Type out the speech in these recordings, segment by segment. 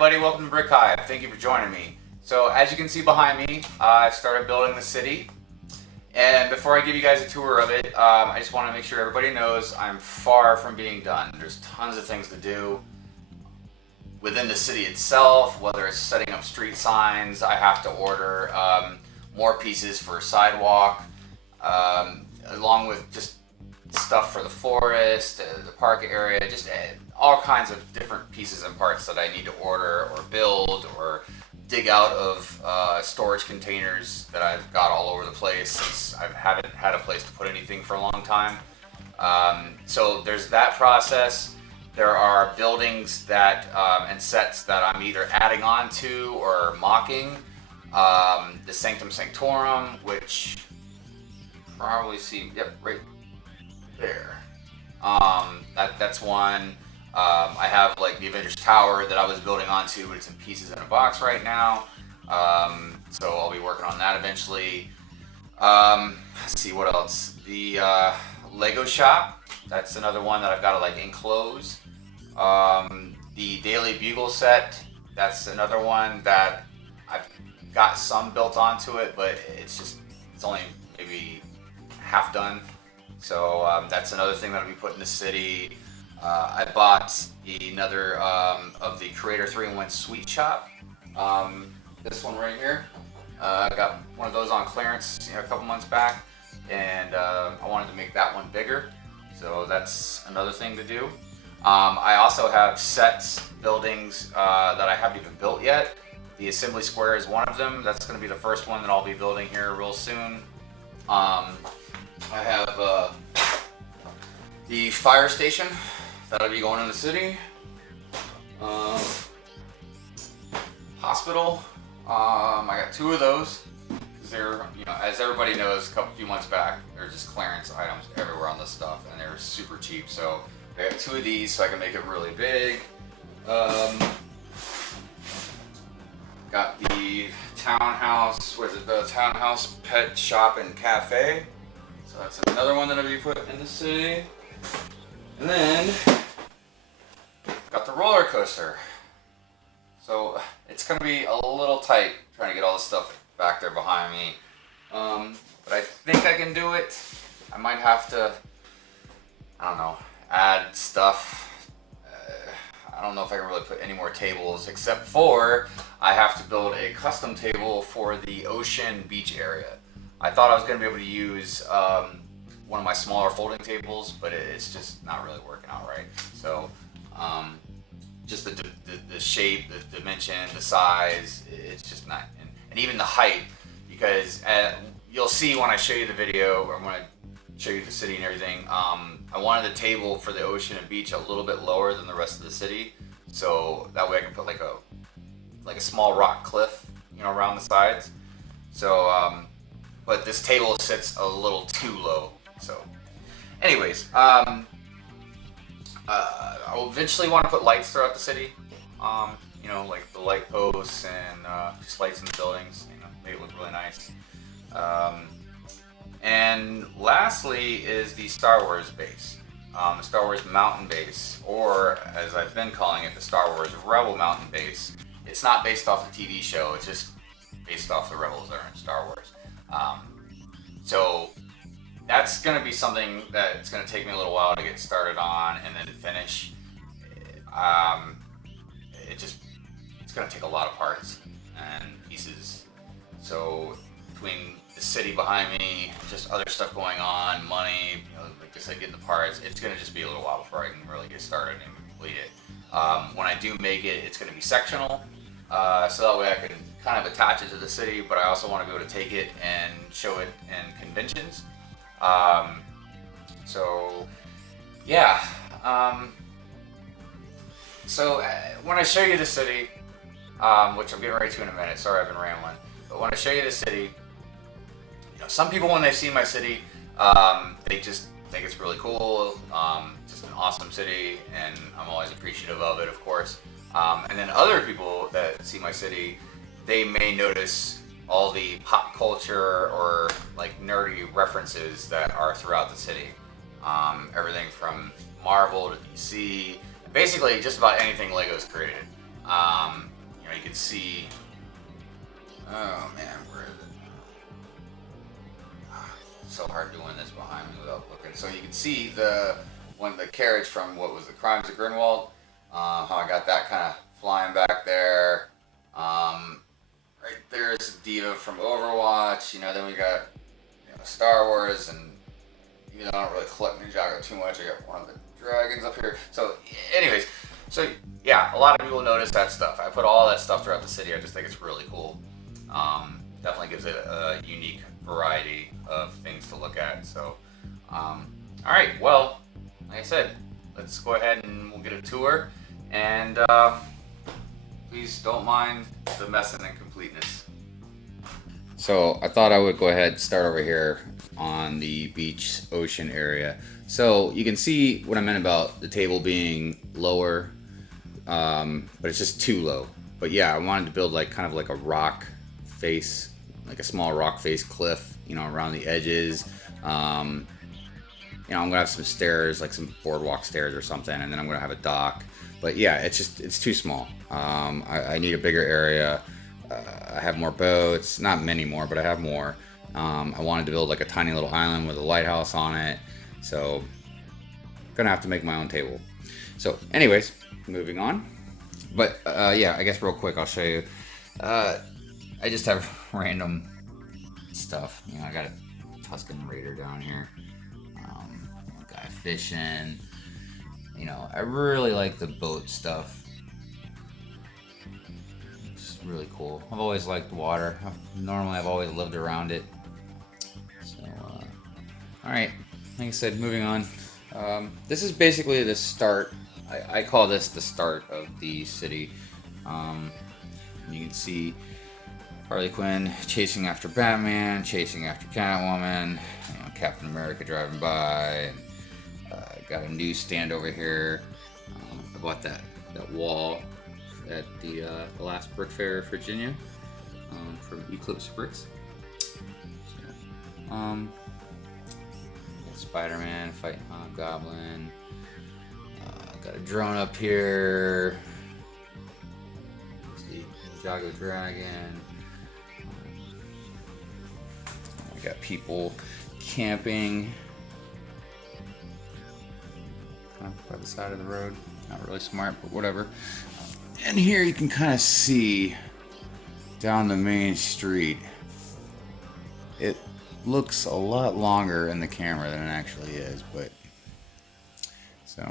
everybody, welcome to Brick Hive. Thank you for joining me. So as you can see behind me, I started building the city. And before I give you guys a tour of it, I just want to make sure everybody knows I'm far from being done. There's tons of things to do within the city itself, whether it's setting up street signs. I have to order more pieces for sidewalk, along with just stuff for the forest, the park area, just all kinds of different pieces and parts that I need to order or build or dig out of storage containers that I've got all over the place since I haven't had a place to put anything for a long time. So there's that process. There are buildings that and sets that I'm either adding on to or mocking. The Sanctum Sanctorum, which probably see, yep, right there. That's one. I have like the Avengers Tower that I was building onto, but it's in pieces in a box right now. So I'll be working on that eventually. Let's see what else. The Lego shop. That's another one that I've got to like enclose. The Daily Bugle set. That's another one that I've got some built onto it, but it's only maybe half done. So that's another thing that I'll be putting in the city. I bought another of the Creator 3-in-1 Sweet Shop. This one right here. I got one of those on clearance a couple months back, and I wanted to make that one bigger. So that's another thing to do. I also have sets, buildings that I haven't even built yet. The Assembly Square is one of them. That's going to be the first one that I'll be building here real soon. I have the fire station that'll be going in the city. Hospital. I got two of those. They're, as everybody knows, a few months back, there's just clearance items everywhere on this stuff, and they're super cheap. So I got two of these so I can make it really big. Got the townhouse, the townhouse pet shop and cafe. So that's another one that I'll be put in the city. And then got the roller coaster. So it's gonna be a little tight trying to get all this stuff back there behind me. But I think I can do it. I might have to, I don't know, add stuff. I don't know if I can really put any more tables, except for I have to build a custom table for the ocean beach area. I thought I was going to be able to use one of my smaller folding tables, but it's just not really working out right. So just the shape, the dimension, the size, it's just not, and even the height, because you'll see when I show you the video, or when I show you the city and everything, I wanted the table for the ocean and beach a little bit lower than the rest of the city, so that way I can put like a small rock cliff, around the sides. So, but this table sits a little too low. So, anyways, I'll eventually want to put lights throughout the city. Like the light posts and just lights in the buildings. Make it look really nice. And lastly is the Star Wars base, the Star Wars Mountain Base, or as I've been calling it, the Star Wars Rebel Mountain Base. It's not based off the TV show, it's just based off the rebels that are in Star Wars. So that's going to be something that it's going to take me a little while to get started on and then finish. It's going to take a lot of parts and pieces. So between the city behind me, just other stuff going on, money, like I said, getting the parts, it's going to just be a little while before I can really get started and complete it. When I do make it, it's going to be sectional, so that way I can kind of attach it to the city, but I also want to be able to take it and show it in conventions. So when I show you the city, which I'm getting ready to in a minute, sorry I've been rambling, but when I show you the city, some people when they see my city, they just think it's really cool, just an awesome city, and I'm always appreciative of it, of course. And then other people that see my city, they may notice all the pop culture or like nerdy references that are throughout the city. Everything from Marvel to DC, basically just about anything Lego's created. You can see. Oh man, where is it? It's so hard doing this behind me without looking. So you can see the carriage from what was the Crimes of Grindelwald. How I got that kind of flying back there. Right there's Diva from Overwatch. Then we got Star Wars, and even though I don't really collect Ninjago too much, I got one of the dragons up here. So, anyways, yeah, a lot of people notice that stuff. I put all that stuff throughout the city. I just think it's really cool. Definitely gives it a unique variety of things to look at. So, all right, well, like I said, let's go ahead and we'll get a tour. And please don't mind the mess and incompleteness. So I thought I would go ahead and start over here on the beach ocean area. So you can see what I meant about the table being lower, but it's just too low. But yeah, I wanted to build kind of like a rock face, like a small rock face cliff, around the edges. I'm gonna have some stairs, like some boardwalk stairs or something, and then I'm gonna have a dock. But yeah, it's too small. I need a bigger area. I have more boats, not many more, but I have more. I wanted to build like a tiny little island with a lighthouse on it. So I'm gonna have to make my own table. So anyways, moving on. But yeah, I guess real quick, I'll show you. I just have random stuff. I got a Tuscan Raider down here. Guy fishing. I really like the boat stuff. It's really cool. I've always liked water. I've always lived around it. So, all right. Like I said, moving on. This is basically the start. I call this the start of the city. You can see Harley Quinn chasing after Batman, chasing after Catwoman. Captain America driving by. Got a newsstand over here. I bought that wall at the last Brick Fair, Virginia, from Eclipse Bricks. So, Spider-Man fighting Hobgoblin. Got a drone up here. There's the Ninjago Dragon. We got people camping by the side of the road. Not really smart, but whatever. And here you can kind of see down the main street. It looks a lot longer in the camera than it actually is, but so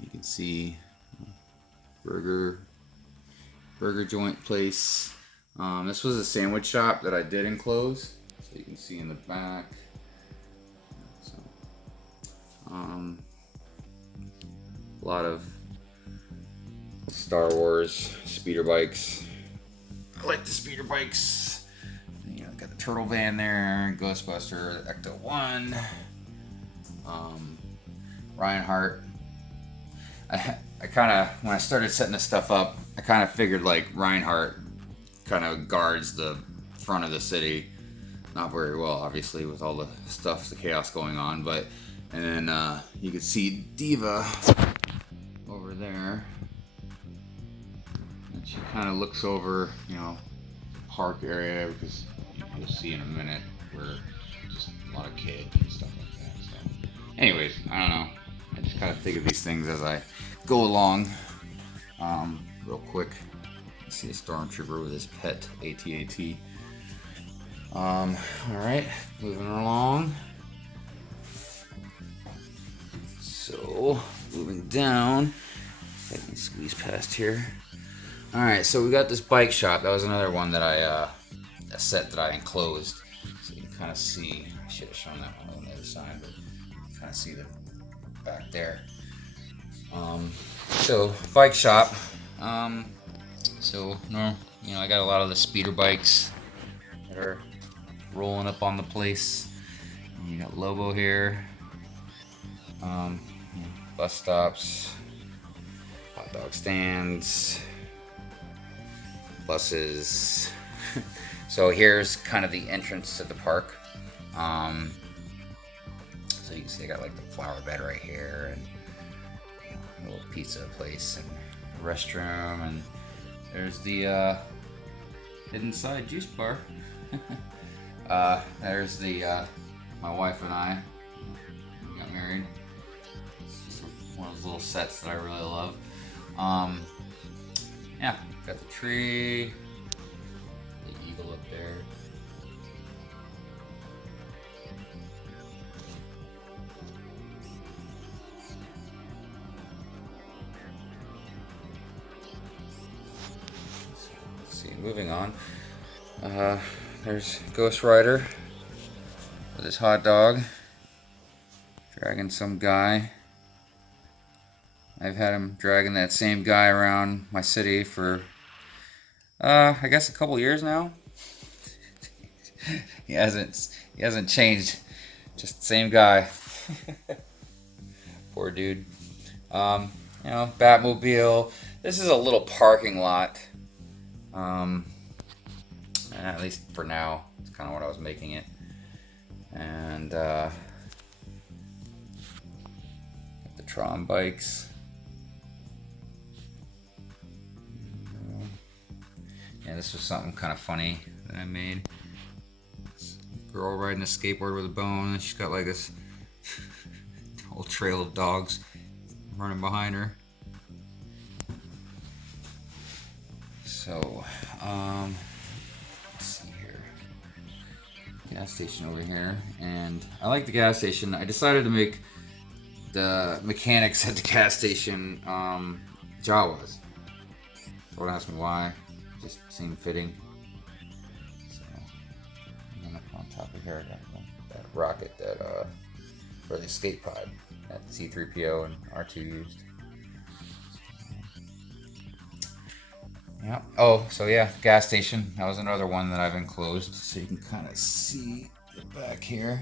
you can see burger joint place. This was a sandwich shop that I did enclose, so you can see in the back. A lot of Star Wars speeder bikes. I like the speeder bikes. Got the turtle van there, Ghostbuster, Ecto 1, Reinhardt. I kind of, when I started setting this stuff up, I kind of figured like Reinhardt kind of guards the front of the city. Not very well, obviously, with all the stuff, the chaos going on, but. And then you can see Diva over there. And she kind of looks over, the park area, because you'll see in a minute where just a lot of kids and stuff like that. So, anyways, I don't know. I just kind of think of these things as I go along. Real quick, you see a stormtrooper with his pet AT-AT. All right, moving along. So, moving down, I can squeeze past here. Alright, so we got this bike shop. That was another one that a set that I enclosed. So you can kind of see, I should have shown that one on the other side, but you can kind of see the back there. So, bike shop. I got a lot of the speeder bikes that are rolling up on the place. And you got Lobo here. Bus stops, hot dog stands, buses. So here's kind of the entrance to the park. So you can see I got like the flower bed right here, and a little pizza place and restroom, and there's the hidden side juice bar. There's the my wife and I got married. It's just one of those little sets that I really love. Yeah, got the tree, the eagle up there. Let's see, moving on. There's Ghost Rider with his hot dog, dragging some guy. I've had him dragging that same guy around my city for, I guess a couple years now. He hasn't changed, just the same guy. Poor dude. You know, Batmobile. This is a little parking lot. At least for now, it's kind of what I was making it. And the Tron bikes. Yeah, this was something kind of funny that I made. This girl riding a skateboard with a bone, and she's got like this whole trail of dogs running behind her. So, let's see here. Gas station over here, and I like the gas station. I decided to make the mechanics at the gas station Jawas. Don't ask me why. Just seemed fitting. So, and then up on top of here, I got that rocket that for the escape pod that C-3PO and R2 used. Yeah. Oh, so yeah, gas station. That was another one that I've enclosed, so you can kind of see the back here.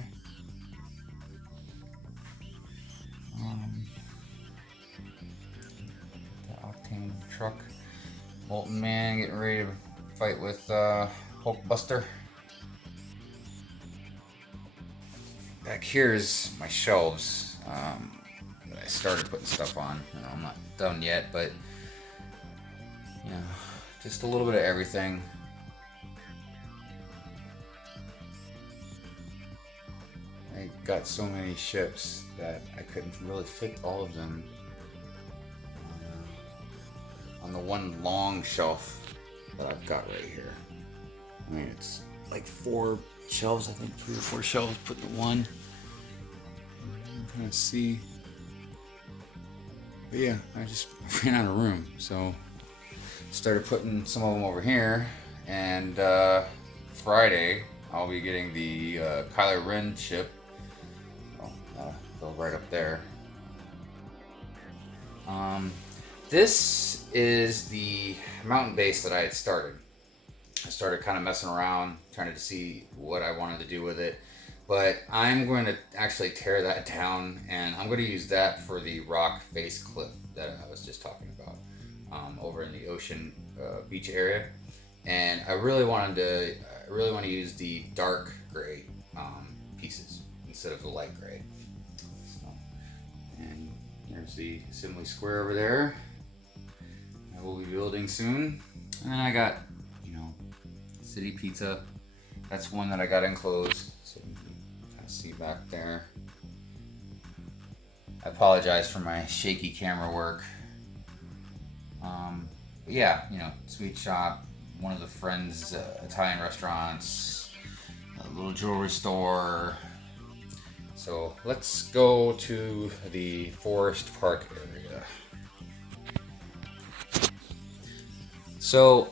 The Octane truck. Molten Man getting ready to fight with Hulkbuster. Back here is my shelves that I started putting stuff on. You know, I'm not done yet, but you know, just a little bit of everything. I got so many ships that I couldn't really fit all of them on the one long shelf that I've got right here. I mean, it's like 4 shelves, I think 3 or 4 shelves put in one. I'm trying to see. But yeah, I just ran out of room, so started putting some of them over here. And Friday, I'll be getting the Kylo Ren ship. Go right up there. This is the mountain base that I had started. I started kind of messing around, trying to see what I wanted to do with it. But I'm going to actually tear that down, and I'm going to use that for the rock face cliff that I was just talking about over in the ocean beach area. And I really want to use the dark gray pieces instead of the light gray. So, and there's the assembly square over there. I will be building soon. And then I got, you know, City Pizza. That's one that I got enclosed, so you can kind of see back there. I apologize for my shaky camera work. But yeah, you know, sweet shop, one of the friends' Italian restaurants, a little jewelry store. So let's go to the Forest Park area. So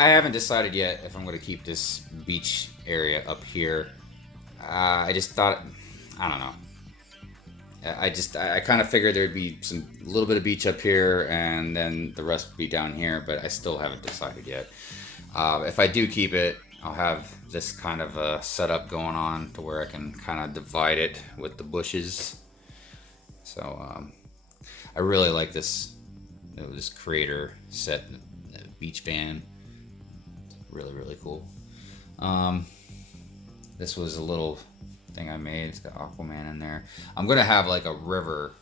I haven't decided yet if I'm going to keep this beach area up here. I just thought, I don't know. I kind of figured there'd be a little bit of beach up here and then the rest would be down here, but I still haven't decided yet. If I do keep it, I'll have this kind of a setup going on to where I can kind of divide it with the bushes. So I really like this creator set, the beach van. Really, really cool. This was a little thing I made. It's got Aquaman in there. I'm gonna have like a river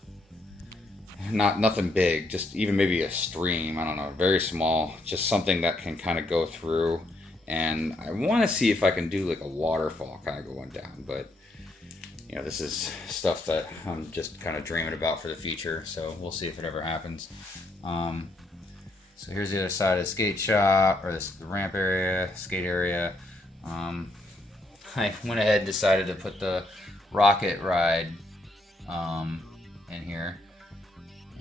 nothing big, just even maybe a stream. I don't know, very small, just something that can kind of go through. And I want to see if I can do like a waterfall kind of going down, but this is stuff that I'm just kind of dreaming about for the future. So we'll see if it ever happens. So here's the other side of the skate shop, or the ramp area, skate area. I went ahead and decided to put the rocket ride in here,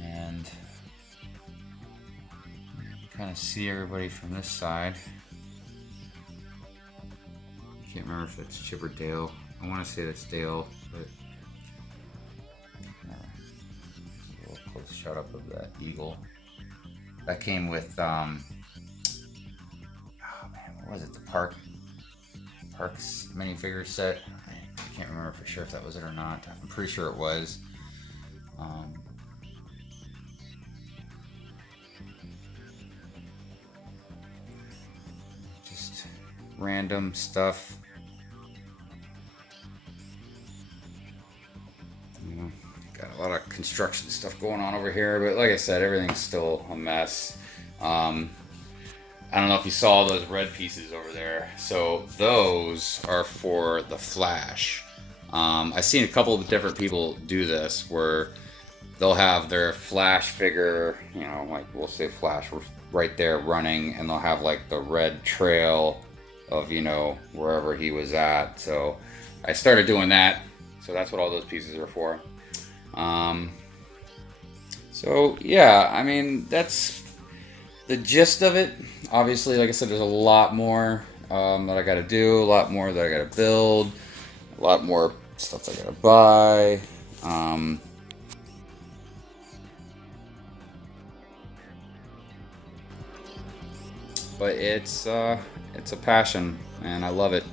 and kind of see everybody from this side. I can't remember if that's Chip or Dale. I want to say that's Dale, but a little close shot up of that eagle. That came with oh man, what was it? The Parks minifigure set. I can't remember for sure if that was it or not. I'm pretty sure it was. Just random stuff. Got a lot of construction stuff going on over here, but like I said, everything's still a mess. I don't know if you saw those red pieces over there. So those are for the Flash. I've seen a couple of different people do this where they'll have their Flash figure, like we'll say Flash right there running, and they'll have like the red trail of, wherever he was at. So I started doing that. So that's what all those pieces are for. So yeah, I mean, that's the gist of it. Obviously, like I said, there's a lot more that I gotta do, a lot more that I gotta build, a lot more stuff I gotta buy. But it's a passion, and I love it.